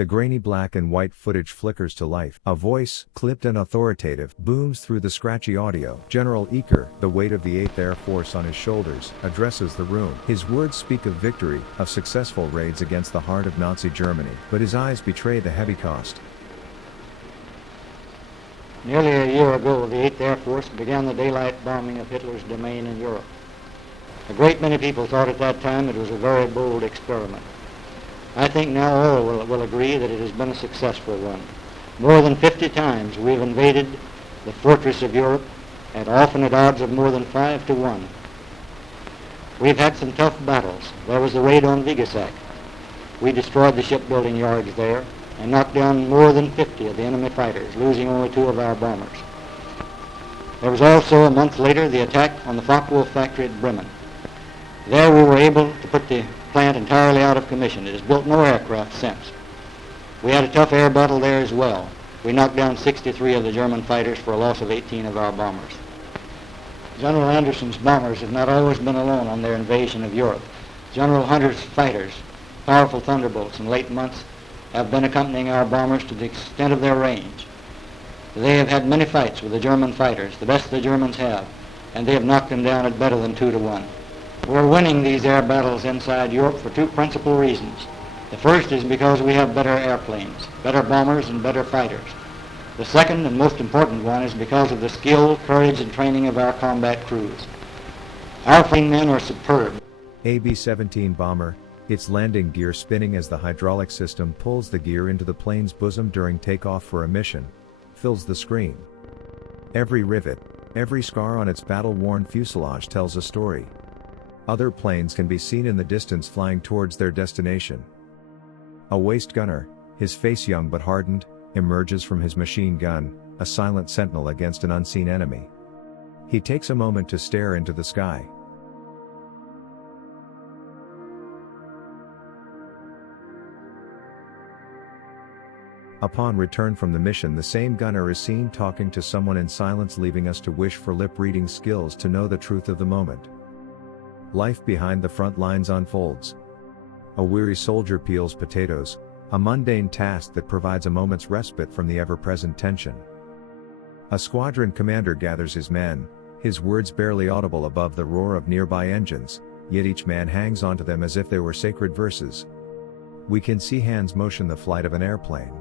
The grainy black and white footage flickers to life. A voice, clipped and authoritative, booms through the scratchy audio. General Eaker, the weight of the 8th Air Force on his shoulders, addresses the room. His words speak of victory, of successful raids against the heart of Nazi Germany, but his eyes betray the heavy cost. Nearly a year ago, the 8th Air Force began the daylight bombing of Hitler's domain in Europe. A great many people thought at that time it was a very bold experiment. I think now all will agree that it has been a successful one. More than 50 times we've invaded the fortress of Europe, and often at odds of more than 5 to 1. We've had some tough battles. There was the raid on Vigasak. We destroyed the shipbuilding yards there and knocked down more than 50 of the enemy fighters, losing only 2 of our bombers. There was also, a month later, the attack on the Focke-Wulf factory at Bremen. There we were able to put the plant entirely out of commission. It has built no aircraft since. We had a tough air battle there as well. We knocked down 63 of the German fighters for a loss of 18 of our bombers. General Anderson's bombers have not always been alone on their invasion of Europe. General Hunter's fighters, powerful thunderbolts in late months, have been accompanying our bombers to the extent of their range. They have had many fights with the German fighters, the best the Germans have, and they have knocked them down at better than 2 to 1. We're winning these air battles inside Europe for 2 principal reasons. The first is because we have better airplanes, better bombers, and better fighters. The second and most important one is because of the skill, courage, and training of our combat crews. Our fighting men are superb. A B-17 bomber, its landing gear spinning as the hydraulic system pulls the gear into the plane's bosom during takeoff for a mission, fills the screen. Every rivet, every scar on its battle-worn fuselage tells a story. Other planes can be seen in the distance flying towards their destination. A waist gunner, his face young but hardened, emerges from his machine gun, a silent sentinel against an unseen enemy. He takes a moment to stare into the sky. Upon return from the mission, the same gunner is seen talking to someone in silence, leaving us to wish for lip-reading skills to know the truth of the moment. Life behind the front lines unfolds. A weary soldier peels potatoes, a mundane task that provides a moment's respite from the ever-present tension. A squadron commander gathers his men, his words barely audible above the roar of nearby engines, yet each man hangs onto them as if they were sacred verses. We can see hands motion the flight of an airplane.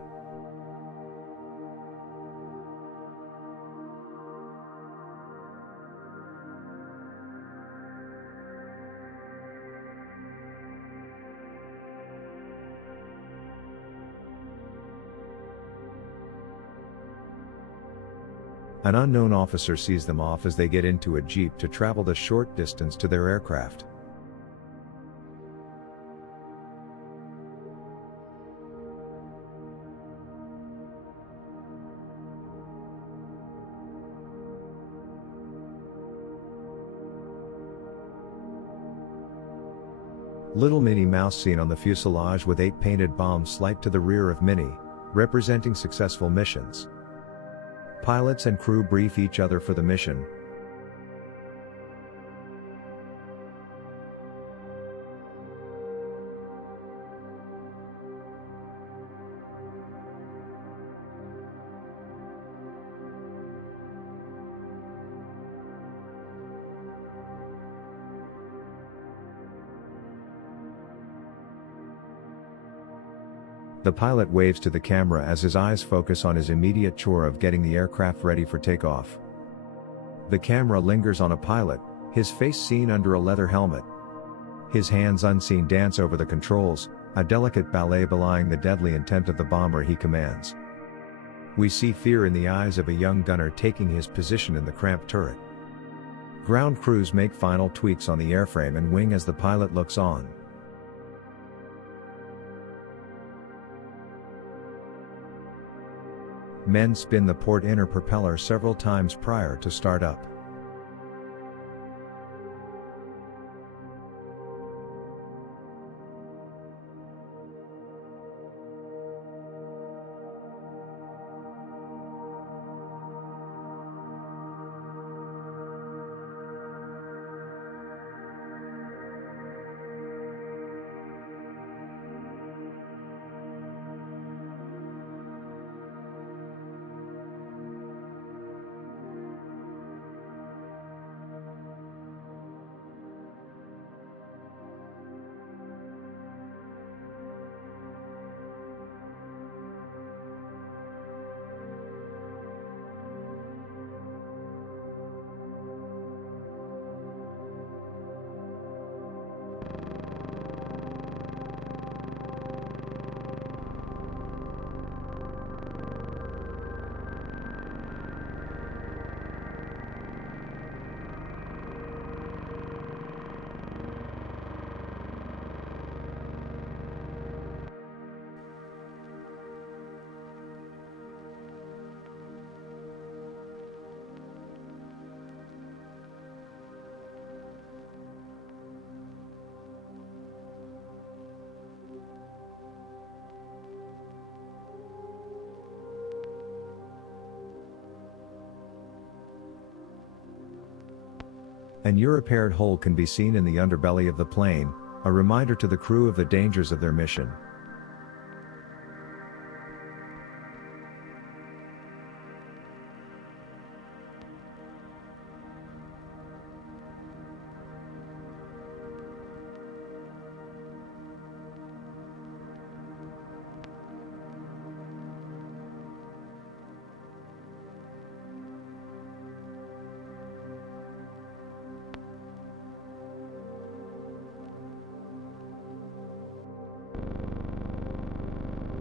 An unknown officer sees them off as they get into a jeep to travel the short distance to their aircraft. Little Minnie Mouse seen on the fuselage with 8 painted bombs slight to the rear of Minnie, representing successful missions. Pilots and crew brief each other for the mission. The pilot waves to the camera as his eyes focus on his immediate chore of getting the aircraft ready for takeoff. The camera lingers on a pilot, his face seen under a leather helmet. His hands unseen dance over the controls, a delicate ballet belying the deadly intent of the bomber he commands. We see fear in the eyes of a young gunner taking his position in the cramped turret. Ground crews make final tweaks on the airframe and wing as the pilot looks on. Men spin the port inner propeller several times prior to startup. An unrepaired hole can be seen in the underbelly of the plane, a reminder to the crew of the dangers of their mission.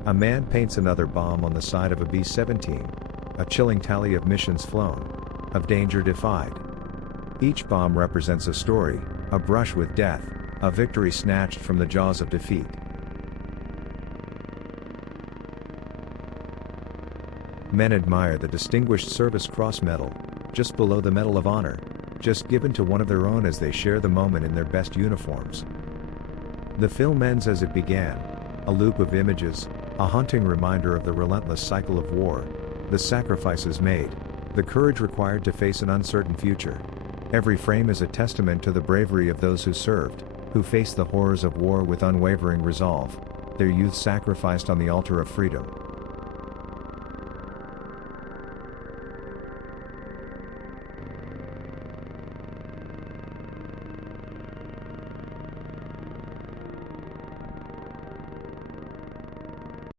A man paints another bomb on the side of a B-17, a chilling tally of missions flown, of danger defied. Each bomb represents a story, a brush with death, a victory snatched from the jaws of defeat. Men admire the Distinguished Service Cross Medal, just below the Medal of Honor, just given to one of their own as they share the moment in their best uniforms. The film ends as it began, a loop of images, a haunting reminder of the relentless cycle of war, the sacrifices made, the courage required to face an uncertain future. Every frame is a testament to the bravery of those who served, who faced the horrors of war with unwavering resolve, their youth sacrificed on the altar of freedom.